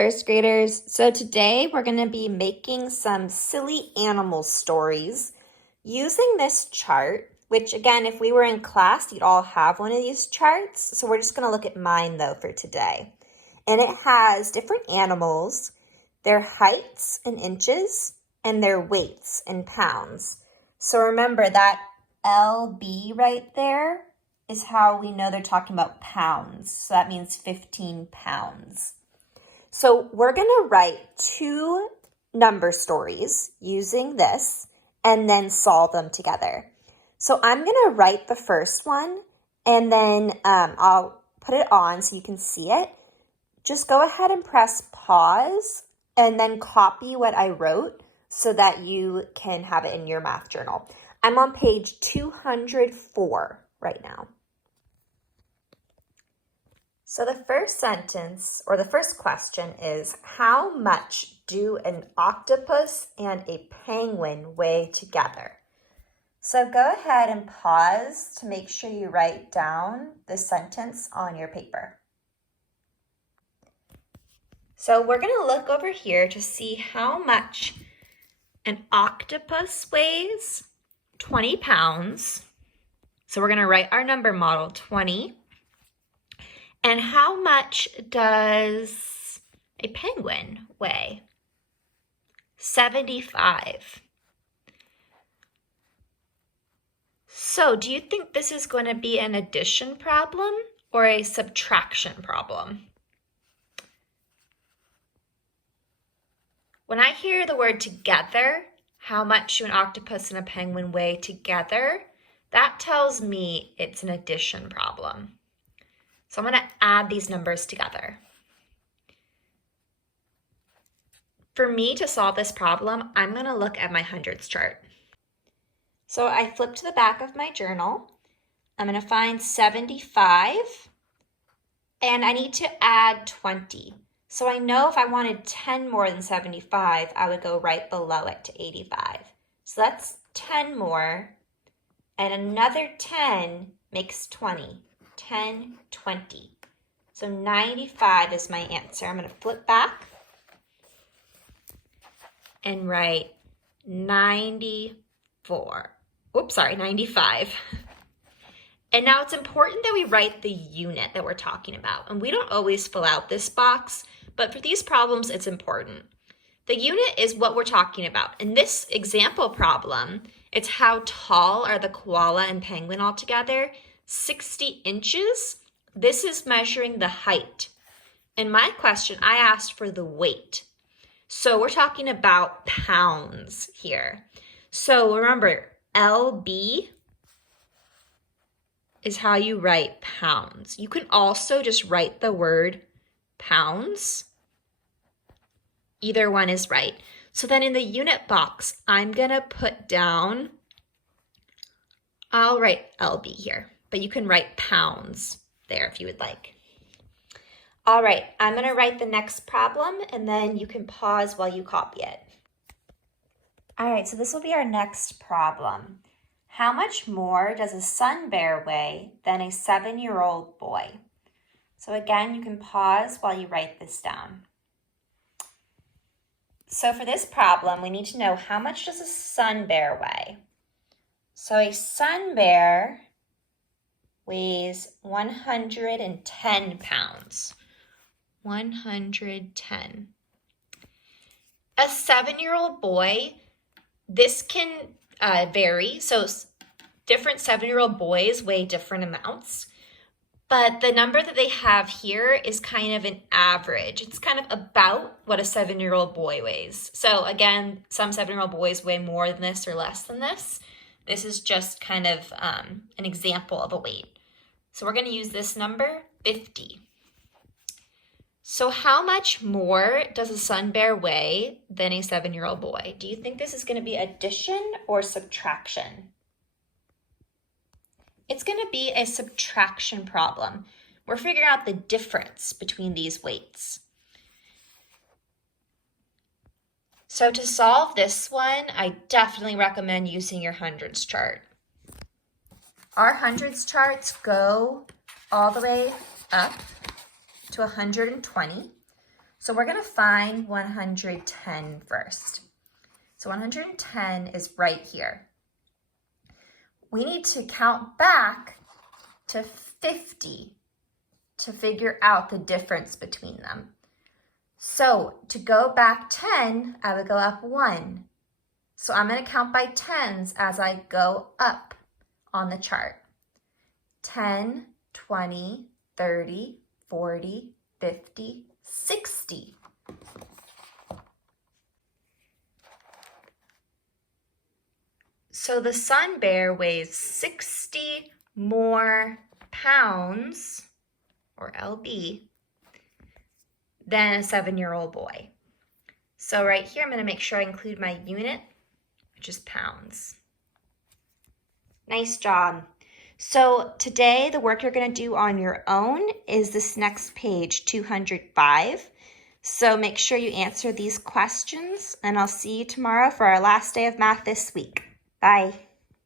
first graders. So today we're going to be making some silly animal stories using this chart, which again, if we were in class, you'd all have one of these charts. So we're just going to look at mine though for today. And it has different animals, their heights in inches, and their weights in pounds. So remember that LB right there is how we know they're talking about pounds. So that means 15 pounds. So we're going to write 2 number stories using this and then solve them together. So I'm going to write the first one and then I'll put it on so you can see it. Just go ahead and press pause and then copy what I wrote so that you can have it in your math journal. I'm on page 204 right now. So the first sentence, or the first question is, how much do an octopus and a penguin weigh together? So go ahead and pause to make sure you write down the sentence on your paper. So we're going to look over here to see how much an octopus weighs. 20 pounds. So we're going to write our number model, 20. And how much does a penguin weigh? 75. So do you think this is going to be an addition problem or a subtraction problem? When I hear the word together, how much do an octopus and a penguin weigh together, that tells me it's an addition problem. So I'm going to add these numbers together. For me to solve this problem, I'm going to look at my hundreds chart. So I flip to the back of my journal. I'm going to find 75, and I need to add 20. So I know if I wanted 10 more than 75, I would go right below it to 85. So that's 10 more, and another 10 makes 20. 10, 20. So 95 is my answer. I'm going to flip back and write 94. Oops, sorry, 95. And now it's important that we write the unit that we're talking about. And we don't always fill out this box, but for these problems, it's important. The unit is what we're talking about. In this example problem, it's how tall are the koala and penguin all together? 60 inches. This is measuring the height. In my question, I asked for the weight. So we're talking about pounds here. So remember, LB is how you write pounds. You can also just write the word pounds. Either one is right. So then in the unit box, I'm going to put down, I'll write LB here, but you can write pounds there if you would like. All right, I'm going to write the next problem and then you can pause while you copy it. All right, so this will be our next problem. How much more does a sun bear weigh than a 7-year-old boy? So again, you can pause while you write this down. So for this problem, we need to know how much does a sun bear weigh? So a sun bear weighs 110 pounds. 110. A 7-year-old boy, this can vary. So different 7-year-old boys weigh different amounts. But the number that they have here is kind of an average. It's kind of about what a 7-year-old boy weighs. So again, some 7-year-old boys weigh more than this or less than this. This is just kind of an example of a weight. So we're going to use this number, 50. So how much more does a sun bear weigh than a 7-year-old boy? Do you think this is going to be addition or subtraction? It's going to be a subtraction problem. We're figuring out the difference between these weights. So to solve this one, I definitely recommend using your hundreds chart. Our hundreds charts go all the way up to 120. So we're going to find 110 first. So 110 is right here. We need to count back to 50 to figure out the difference between them. So to go back 10, I would go up 1. So I'm going to count by 10s as I go up on the chart. 10, 20, 30, 40, 50, 60. So the sun bear weighs 60 more pounds, or lb, than a 7-year-old boy. So right here, I'm going to make sure I include my unit, which is pounds. Nice job. So today, the work you're going to do on your own is this next page, 205. So make sure you answer these questions, and I'll see you tomorrow for our last day of math this week. Bye.